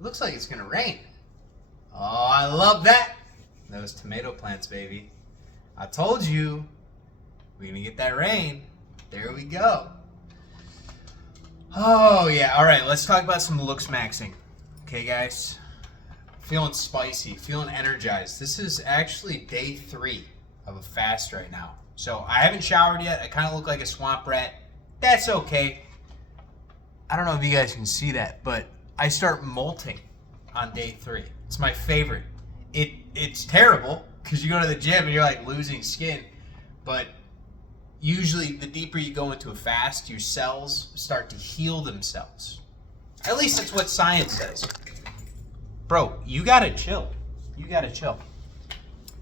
Looks like it's gonna rain. Oh, I love that. Those tomato plants, baby. I told you, we're gonna get that rain. There we go. Oh yeah, all right, let's talk about some looks maxing. Okay, guys, feeling spicy, feeling energized. This is actually day 3 of a fast right now. So I haven't showered yet. I kind of look like a swamp rat. That's okay. I don't know if you guys can see that, but I start molting on day 3. It's my favorite. It's terrible because you go to the gym and you're like losing skin, but usually the deeper you go into a fast, your cells start to heal themselves. At least that's what science says. Bro, you gotta chill. You gotta chill.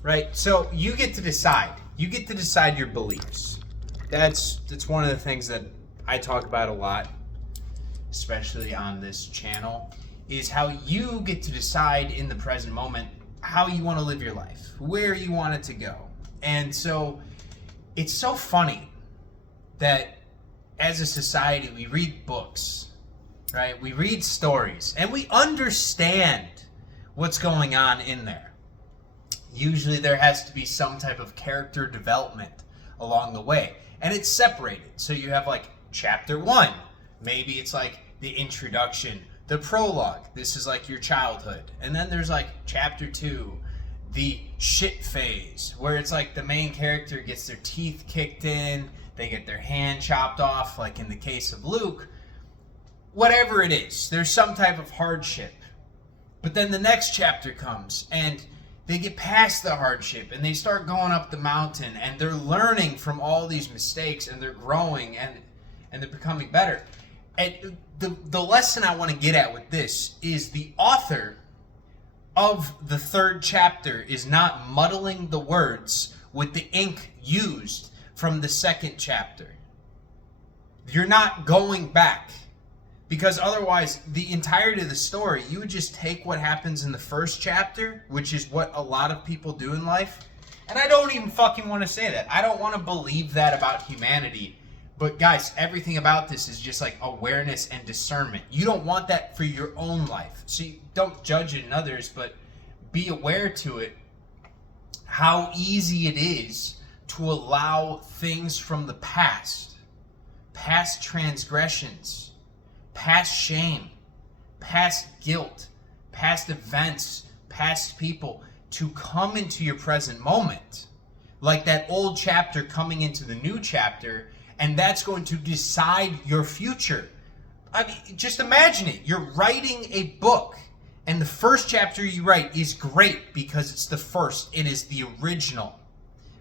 Right? So you get to decide. You get to decide your beliefs. That's one of the things that I talk about a lot, especially on this channel, is how you get to decide in the present moment how you want to live your life, where you want it to go. And so it's so funny that as a society we read books, right? We read stories and we understand what's going on in there. Usually there has to be some type of character development along the way, and it's separated. So you have like chapter 1, maybe it's like the introduction, the prologue, this is like your childhood. And then there's like chapter 2, the shit phase, where it's like the main character gets their teeth kicked in, they get their hand chopped off, like in the case of Luke. Whatever it is, there's some type of hardship. But then the next chapter comes and they get past the hardship and they start going up the mountain and they're learning from all these mistakes and they're growing and they're becoming better. And the lesson I want to get at with this is the author of the 3rd chapter is not muddling the words with the ink used from the 2nd chapter. You're not going back, because otherwise the entirety of the story, you would just take what happens in the 1st chapter, which is what a lot of people do in life. And I don't even fucking want to say that. I don't want to believe that about humanity. But guys, everything about this is just like awareness and discernment. You don't want that for your own life. So you don't judge it in others, but be aware to it how easy it is to allow things from the past transgressions, past shame, past guilt, past events, past people to come into your present moment. Like that old chapter coming into the new chapter. And that's going to decide your future. I mean, just imagine it. You're writing a book, and the 1st chapter you write is great because it's the first. It is the original.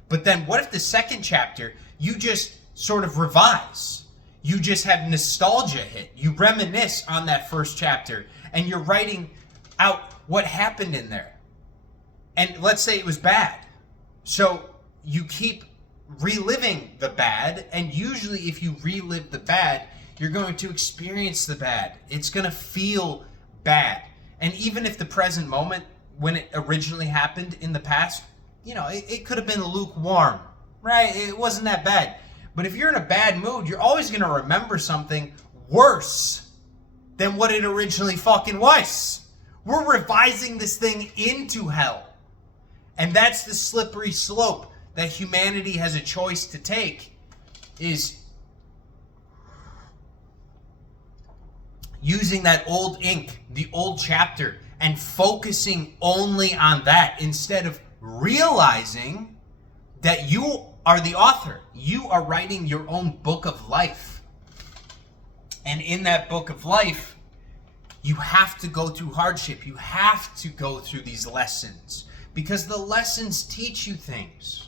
But then what if the 2nd chapter, you just sort of revise? You just have nostalgia hit. You reminisce on that 1st chapter, and you're writing out what happened in there. And let's say it was bad. So you keep reliving the bad, and usually if you relive the bad, you're going to experience the bad. It's going to feel bad. And even if the present moment, when it originally happened in the past, you know, it could have been lukewarm, right? It wasn't that bad. But if you're in a bad mood, you're always going to remember something worse than what it originally fucking was. We're revising this thing into hell. And that's the slippery slope that humanity has a choice to take, is using that old ink, the old chapter, and focusing only on that instead of realizing that you are the author. You are writing your own book of life. And in that book of life, you have to go through hardship. You have to go through these lessons because the lessons teach you things.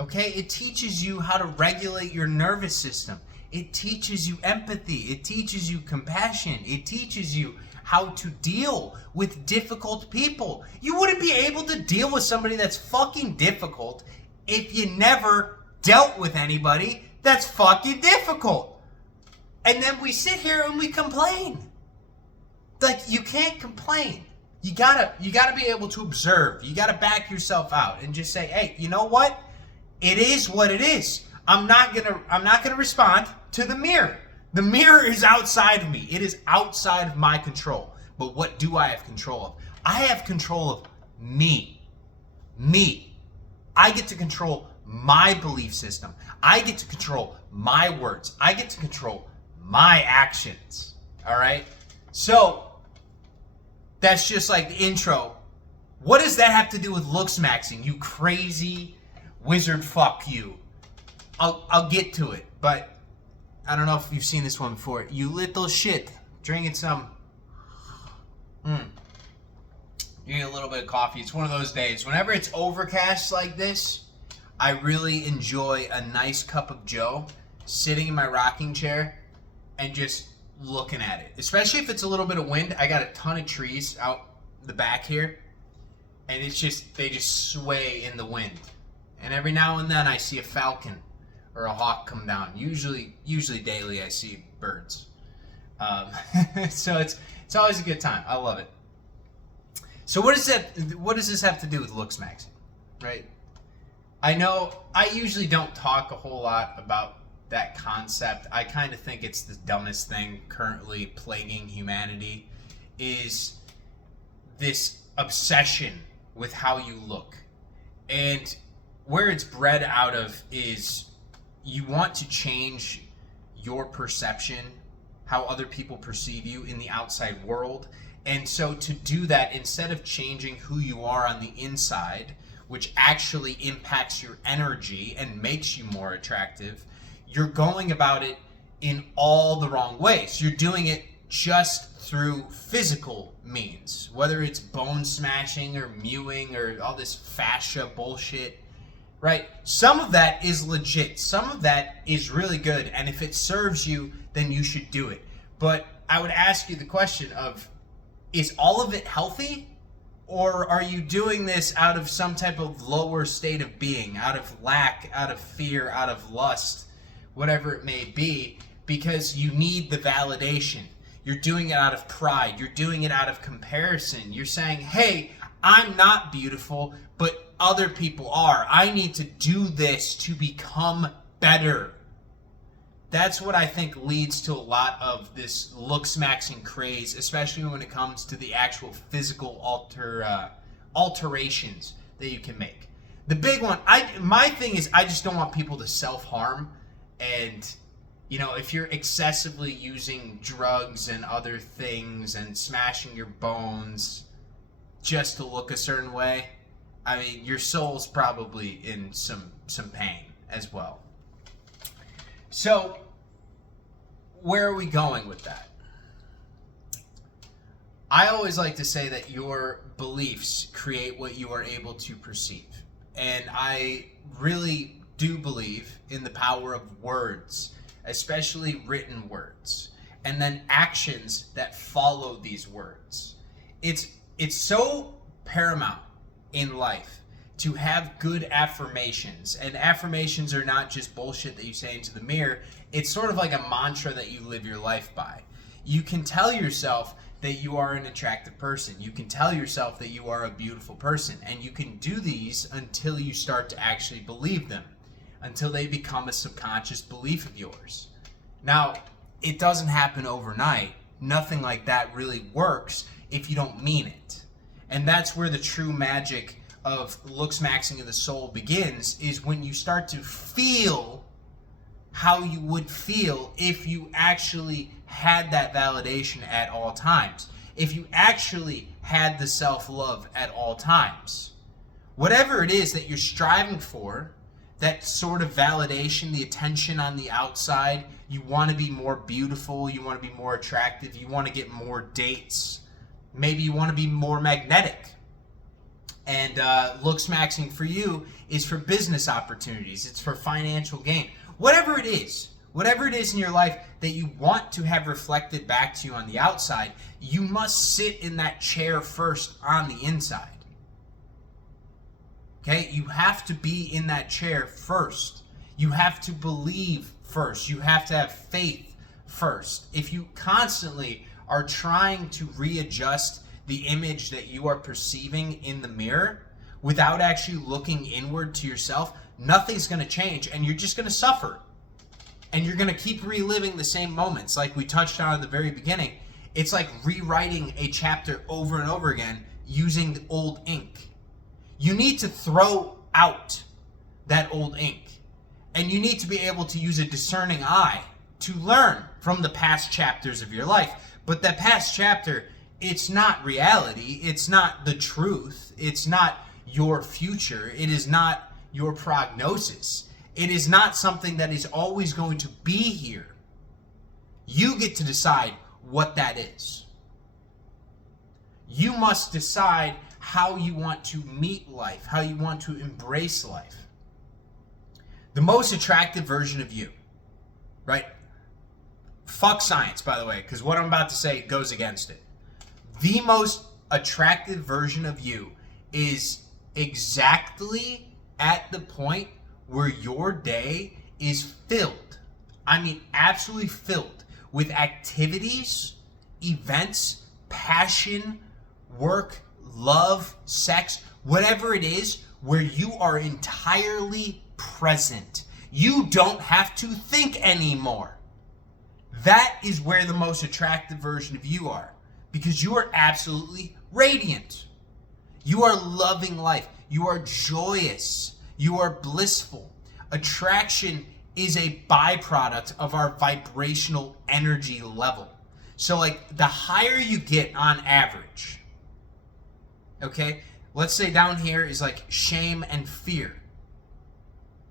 Okay, it teaches you how to regulate your nervous system. It teaches you empathy. It teaches you compassion. It teaches you how to deal with difficult people. You wouldn't be able to deal with somebody that's fucking difficult if you never dealt with anybody that's fucking difficult. And then we sit here and we complain. Like, you can't complain. You gotta be able to observe. You gotta back yourself out and just say, hey, you know what? It is what it is. I'm not gonna respond to the mirror. The mirror is outside of me. It is outside of my control. But what do I have control of? I have control of me. Me. I get to control my belief system. I get to control my words. I get to control my actions. All right? So, that's just like the intro. What does that have to do with looks maxing? You crazy wizard fuck you. I'll get to it, but I don't know if you've seen this one before. You little shit. Drinking some. Drinking a little bit of coffee. It's one of those days. Whenever it's overcast like this, I really enjoy a nice cup of joe, sitting in my rocking chair, and just looking at it. Especially if it's a little bit of wind. I got a ton of trees out the back here, and it's just, they just sway in the wind. And every now and then I see a falcon or a hawk come down. Usually daily I see birds. So it's always a good time. I love it. So what does this have to do with looks maxing, right? I know I usually don't talk a whole lot about that concept. I kind of think it's the dumbest thing currently plaguing humanity, is this obsession with how you look. And where it's bred out of is you want to change your perception, how other people perceive you in the outside world. And so to do that, instead of changing who you are on the inside, which actually impacts your energy and makes you more attractive, you're going about it in all the wrong ways. You're doing it just through physical means, whether it's bone smashing or mewing or all this fascia bullshit, right? Some of that is legit. Some of that is really good. And if it serves you, then you should do it. But I would ask you the question of, is all of it healthy? Or are you doing this out of some type of lower state of being, out of lack, out of fear, out of lust, whatever it may be, because you need the validation? You're doing it out of pride. You're doing it out of comparison. You're saying, hey, I'm not beautiful, but other people are. I need to do this to become better. That's what I think leads to a lot of this looks maxing craze, especially when it comes to the actual physical alterations that you can make. The big one, my thing is, I just don't want people to self-harm. And, you know, if you're excessively using drugs and other things and smashing your bones just to look a certain way, I mean, your soul's probably in some pain as well. So, where are we going with that? I always like to say that your beliefs create what you are able to perceive. And I really do believe in the power of words, especially written words, and then actions that follow these words. It's so paramount in life to have good affirmations. And affirmations are not just bullshit that you say into the mirror. It's sort of like a mantra that you live your life by. You can tell yourself that you are an attractive person. You can tell yourself that you are a beautiful person. And you can do these until you start to actually believe them, until they become a subconscious belief of yours. Now, it doesn't happen overnight. Nothing like that really works if you don't mean it. And that's where the true magic of looks maxing of the soul begins, is when you start to feel how you would feel if you actually had that validation at all times. If you actually had the self-love at all times. Whatever it is that you're striving for, that sort of validation, the attention on the outside, you want to be more beautiful, you want to be more attractive, you want to get more dates, maybe you want to be more magnetic. And looks maxing for you is for business opportunities. It's for financial gain. Whatever it is in your life that you want to have reflected back to you on the outside, you must sit in that chair first on the inside. Okay? You have to be in that chair first. You have to believe first. You have to have faith first. If you constantly are trying to readjust the image that you are perceiving in the mirror without actually looking inward to yourself, nothing's going to change, and you're just going to suffer. And you're going to keep reliving the same moments like we touched on at the very beginning. It's like rewriting a chapter over and over again using the old ink. You need to throw out that old ink. And you need to be able to use a discerning eye to learn from the past chapters of your life. But that past chapter, it's not reality. It's not the truth. It's not your future. It is not your prognosis. It is not something that is always going to be here. You get to decide what that is. You must decide how you want to meet life, how you want to embrace life. The most attractive version of you, right? Fuck science, by the way, because what I'm about to say goes against it. The most attractive version of you is exactly at the point where your day is filled. I mean, absolutely filled with activities, events, passion, work, love, sex, whatever it is, where you are entirely present. You don't have to think anymore. That is where the most attractive version of you are, because you are absolutely radiant. You are loving life. You are joyous. You are blissful. Attraction is a byproduct of our vibrational energy level. So like the higher you get on average, okay, let's say down here is like shame and fear.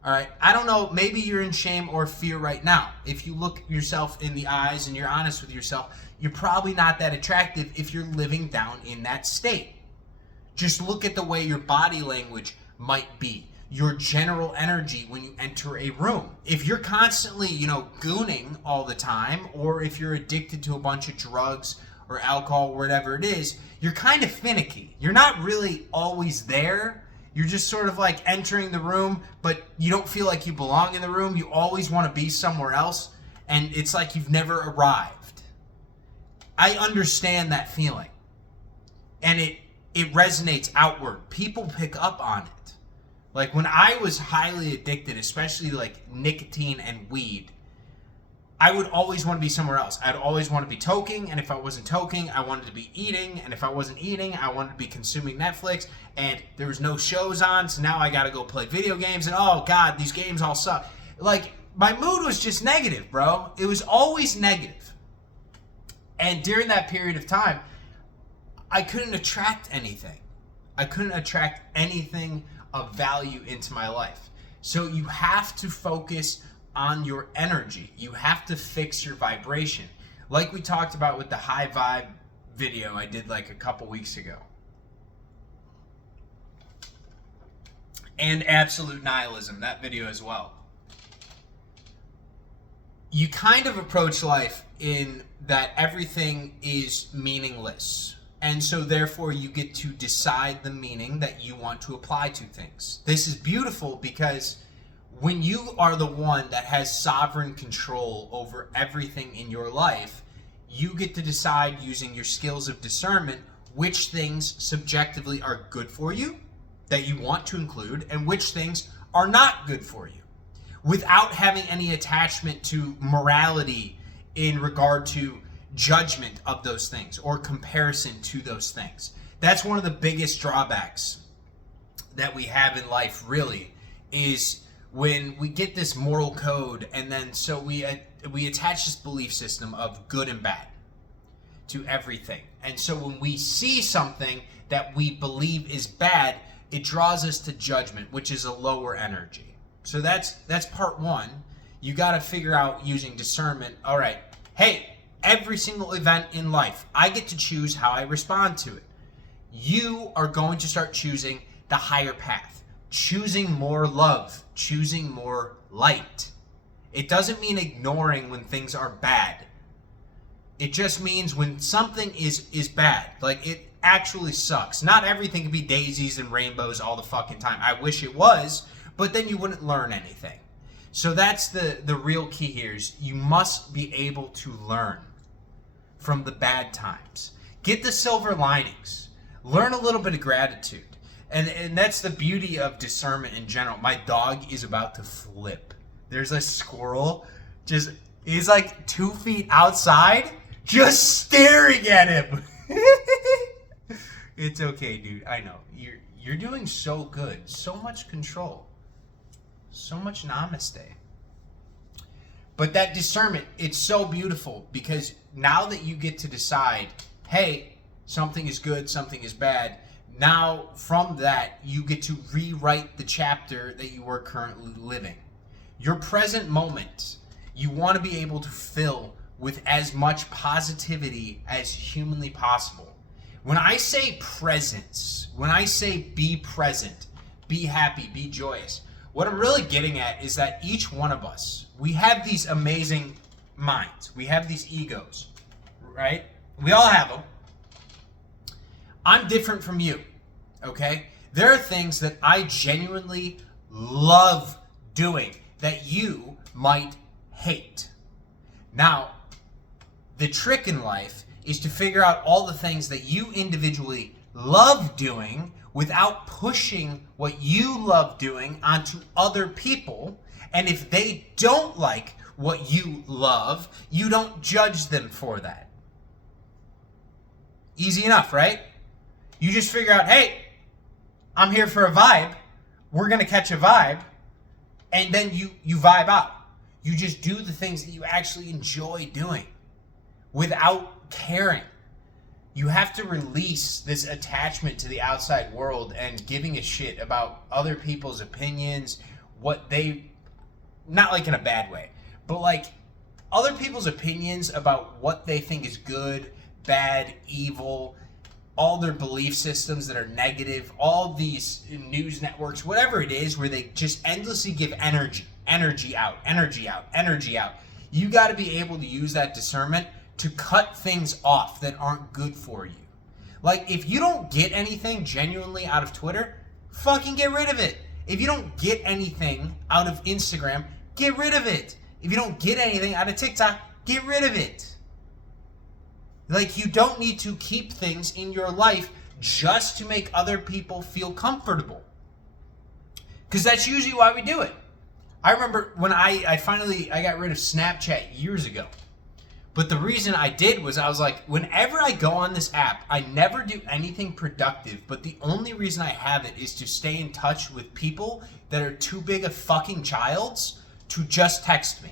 All right, I don't know, maybe you're in shame or fear right now. If you look yourself in the eyes and you're honest with yourself, you're probably not that attractive if you're living down in that state. Just look at the way your body language might be, your general energy when you enter a room. If you're constantly, gooning all the time, or if you're addicted to a bunch of drugs or alcohol, whatever it is, you're kind of finicky. You're not really always there. You're just sort of like entering the room, but you don't feel like you belong in the room. You always want to be somewhere else, and it's like you've never arrived. I understand that feeling, and it resonates outward. People pick up on it. Like when I was highly addicted, especially like nicotine and weed, I would always want to be somewhere else. I'd always want to be toking, and if I wasn't toking, I wanted to be eating, and if I wasn't eating, I wanted to be consuming Netflix, and there was no shows on, so now I gotta go play video games, and oh god, these games all suck. Like, my mood was just negative, bro. It was always negative. And during that period of time, I couldn't attract anything. I couldn't attract anything of value into my life. So you have to focus on your energy. You have to fix your vibration. Like we talked about with the high vibe video I did like a couple weeks ago. And absolute nihilism, that video as well. You kind of approach life in that everything is meaningless. And so therefore you get to decide the meaning that you want to apply to things. This is beautiful because when you are the one that has sovereign control over everything in your life, you get to decide using your skills of discernment which things subjectively are good for you, that you want to include, and which things are not good for you, without having any attachment to morality in regard to judgment of those things or comparison to those things. That's one of the biggest drawbacks that we have in life, really, is when we get this moral code, and then so we attach this belief system of good and bad to everything. And so when we see something that we believe is bad, it draws us to judgment, which is a lower energy. So that's part one. You got to figure out using discernment. All right, hey, every single event in life, I get to choose how I respond to it. You are going to start choosing the higher path, choosing more love, choosing more light. It doesn't mean ignoring when things are bad. It just means when something is bad, like it actually sucks. Not everything can be daisies and rainbows all the fucking time. I wish it was, but then you wouldn't learn anything. So that's the real key here, is you must be able to learn from the bad times. Get the silver linings. Learn a little bit of gratitude. And that's the beauty of discernment in general. My dog is about to flip. There's a squirrel, he's like 2 feet outside, just staring at him. It's okay, dude. I know. You're doing so good. So much control. So much namaste. But that discernment, it's so beautiful because now that you get to decide, hey, something is good, something is bad. Now, from that, you get to rewrite the chapter that you are currently living. Your present moment, you want to be able to fill with as much positivity as humanly possible. When I say presence, when I say be present, be happy, be joyous, what I'm really getting at is that each one of us, we have these amazing minds. We have these egos, right? We all have them. I'm different from you, okay? There are things that I genuinely love doing that you might hate. Now, the trick in life is to figure out all the things that you individually love doing without pushing what you love doing onto other people. And if they don't like what you love, you don't judge them for that. Easy enough, right? You just figure out, hey, I'm here for a vibe. We're going to catch a vibe. And then you vibe out. You just do the things that you actually enjoy doing without caring. You have to release this attachment to the outside world and giving a shit about other people's opinions, what they, not like in a bad way, but like other people's opinions about what they think is good, bad, evil, all their belief systems that are negative, all these news networks, whatever it is, where they just endlessly give energy out. You got to be able to use that discernment to cut things off that aren't good for you. Like, if you don't get anything genuinely out of Twitter, fucking get rid of it. If you don't get anything out of Instagram, get rid of it. If you don't get anything out of TikTok, get rid of it. Like, you don't need to keep things in your life just to make other people feel comfortable. Because that's usually why we do it. I remember when I got rid of Snapchat years ago. But the reason I did was I was like, whenever I go on this app, I never do anything productive. But the only reason I have it is to stay in touch with people that are too big of fucking childs to just text me.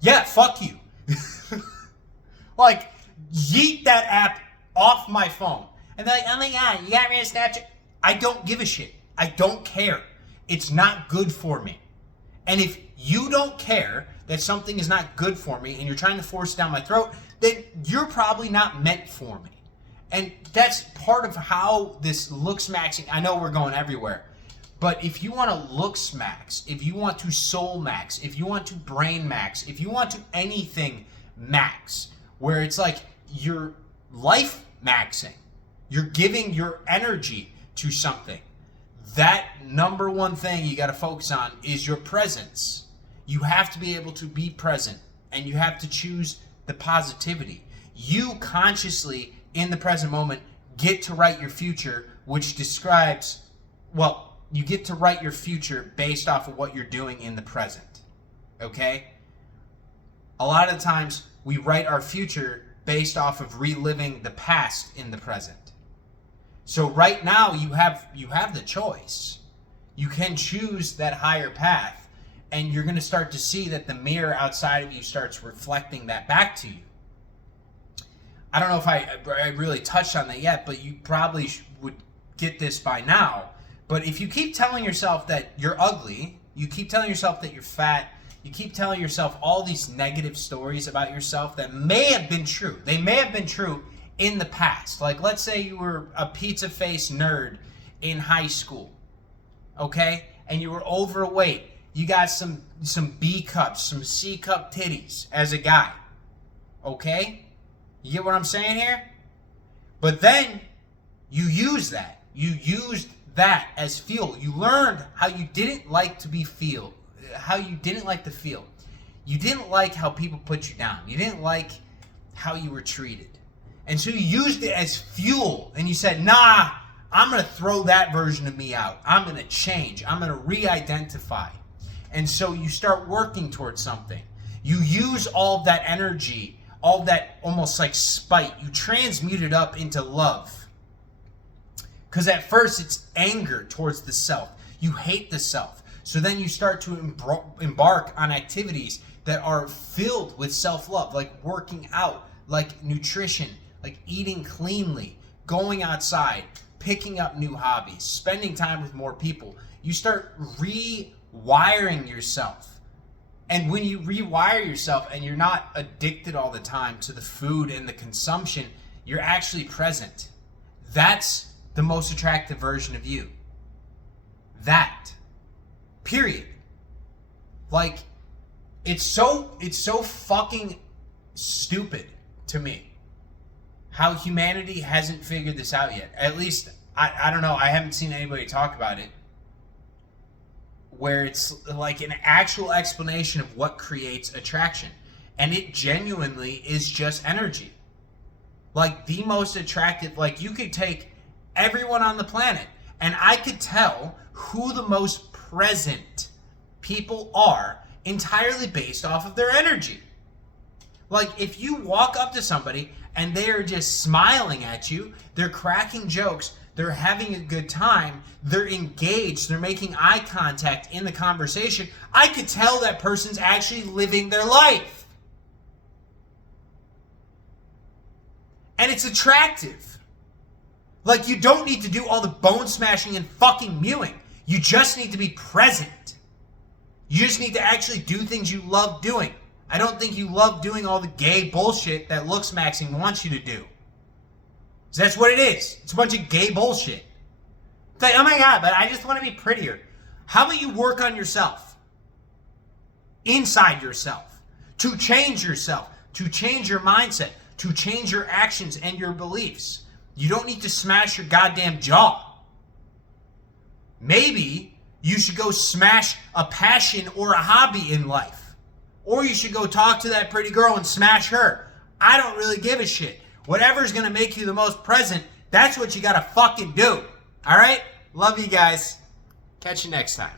Yeah, fuck you. Like, yeet that app off my phone. And they're like, oh my God, you got rid of Snapchat. I don't give a shit. I don't care. It's not good for me. And if you don't care that something is not good for me and you're trying to force it down my throat, then you're probably not meant for me. And that's part of how this looks maxing. I know we're going everywhere. But if you want to looks max, if you want to soul max, if you want to brain max, if you want to anything max, where it's like you're life maxing, you're giving your energy to something, that number one thing you got to focus on is your presence. You have to be able to be present, and you have to choose the positivity. You consciously, in the present moment, get to write your future, which describes, well, you get to write your future based off of what you're doing in the present. Okay? A lot of times, we write our future based off of reliving the past in the present. So right now, you have the choice. You can choose that higher path, and you're going to start to see that the mirror outside of you starts reflecting that back to you. I don't know if I really touched on that yet, but you probably would get this by now. But if you keep telling yourself that you're ugly, you keep telling yourself that you're fat, you keep telling yourself all these negative stories about yourself that may have been true. They may have been true in the past. Like, let's say you were a pizza face nerd in high school, okay? And you were overweight. You got some B cups, some C cup titties as a guy, okay? You get what I'm saying here? But then you use that. You used that as fuel. You learned how you didn't like to feel. You didn't like how people put you down. You didn't like how you were treated. And so you used it as fuel, and you said, nah, I'm going to throw that version of me out. I'm going to change. I'm going to re-identify. And so you start working towards something. You use all that energy, all that almost like spite, you transmute it up into love. Because at first it's anger towards the self. You hate the self. So then you start to embark on activities that are filled with self-love, like working out, like nutrition, like eating cleanly, going outside, picking up new hobbies, spending time with more people. You start rewiring yourself. And when you rewire yourself and you're not addicted all the time to the food and the consumption, you're actually present. That's the most attractive version of you. That. Period. Like, it's so fucking stupid to me how humanity hasn't figured this out yet. At least, I don't know, I haven't seen anybody talk about it where it's like an actual explanation of what creates attraction. And it genuinely is just energy. Like, the most attractive, like, you could take everyone on the planet and I could tell who the most present people are entirely based off of their energy. Like, if you walk up to somebody and they are just smiling at you, they're cracking jokes, they're having a good time, they're engaged, they're making eye contact in the conversation, I could tell that person's actually living their life. And it's attractive. Like, you don't need to do all the bone smashing and fucking mewing. You just need to be present. You just need to actually do things you love doing. I don't think you love doing all the gay bullshit that looks maxing wants you to do. So that's what it is. It's a bunch of gay bullshit. It's like, oh my God, but I just want to be prettier. How about you work on yourself? Inside yourself. To change yourself. To change your mindset. To change your actions and your beliefs. You don't need to smash your goddamn jaw. Maybe you should go smash a passion or a hobby in life. Or you should go talk to that pretty girl and smash her. I don't really give a shit. Whatever's going to make you the most present, that's what you got to fucking do. All right? Love you guys. Catch you next time.